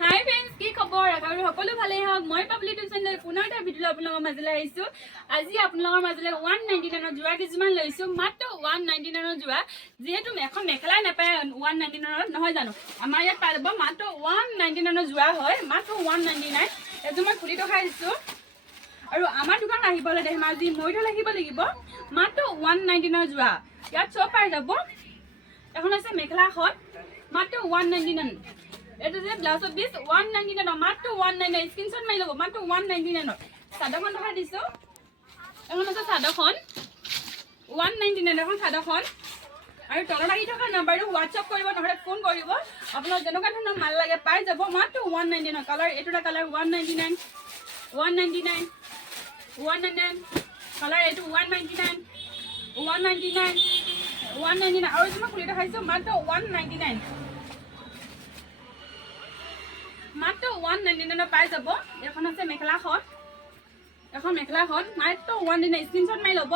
হাই friends, কি খবৰ? আৰু সকলো ভালেই হওক। মই পাবলি টিউচন পুনৰ এটা ভিডিঅ' আপোনালোকৰ মাজলৈ আহিছোঁ। আজি আপোনালোকৰ মাজলৈ 199ত যোৰা কিছুমান লৈছোঁ। মাত্ৰ 199ত যোৰা, যিহেতু এখন মেখেলাই নাপায় 199ত, নহয় জানো? আমাৰ ইয়াত পাই যাব মাত্ৰ 199ত যোৰা হয়, মাত্ৰ 199। এইটো মই খুলি দেখাই দিছোঁ। আৰু আমাৰ দোকান আহিবলৈ ধেমাজি মৈধল আহিব লাগিব, মাত্ৰ 199 যোৰা। ইয়াত চব পাই যাব। এখন আছে মেখেলাখন, মাত্ৰ 199। এইটো যে ব্লাউজৰ পিচ 199, মাত্ৰ 199। স্ক্ৰীনশ্বট মাৰি ল'ব, মাত্ৰ 199। চাদৰখন দেখাই দিছোঁ। এখন আছে চাদৰখন 199, এখন চাদৰখন। আৰু তলত আহি থকা নাম্বাৰটো হোৱাটছআপ কৰিব, নহ'লে ফোন কৰিব। আপোনাক যেনেকুৱা ধৰণৰ মাল লাগে পাই যাব, মাত্ৰ 199। কালাৰ এইটো এটা কালাৰ 199, 199, 199। কালাৰ এইটো 199, 199, 199। আৰু এইটো মই খুলি দেখাইছোঁ, মাত্ৰ 199। মাত্ৰ 199 পাই যাব। এখন আছে মেখেলাখন, এখন মেখেলাখন মাত্ৰ 199। স্ক্ৰীনশ্বট মাৰি ল'ব।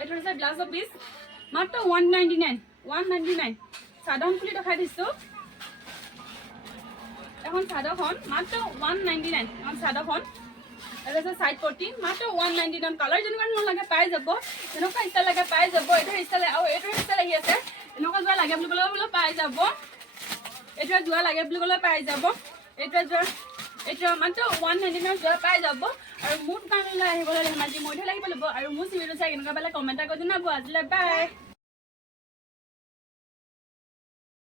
এইটো হৈছে ব্লাউজৰ পিচ, মাত্ৰ 199, 199। চাদৰখন খুলি দেখাই দিছোঁ। এখন চাদৰখন মাত্ৰ 199, এখন চাদৰখন। এইটো হৈছে চাইড পটি, মাত্ৰ 199। কালাৰ যেনেকুৱা ধৰণৰ লাগে পাই যাব, যেনেকুৱা ষ্টাইল লাগে পাই যাব। এইটো ষ্টাইল আৰু এইটো ষ্টাইল আহি আছে। এনেকুৱা যোৰা লাগে বুলি ক'লেও পাই যাব। এইটো যোৰা লাগে বুলি ক'লে পাই যাব। এইটো যোৰা, এইটো মাত্ৰ 199 যোৰা পাই যাব। আৰু মোৰ দোকানলৈ আহিবলৈ ধেমাজি মৈধল আহিব লাগিব। আৰু মোৰ চিভিলটো চাই কেনেকুৱা পালে কমেণ্ট কৰি জনাব। আজিলৈ বাই।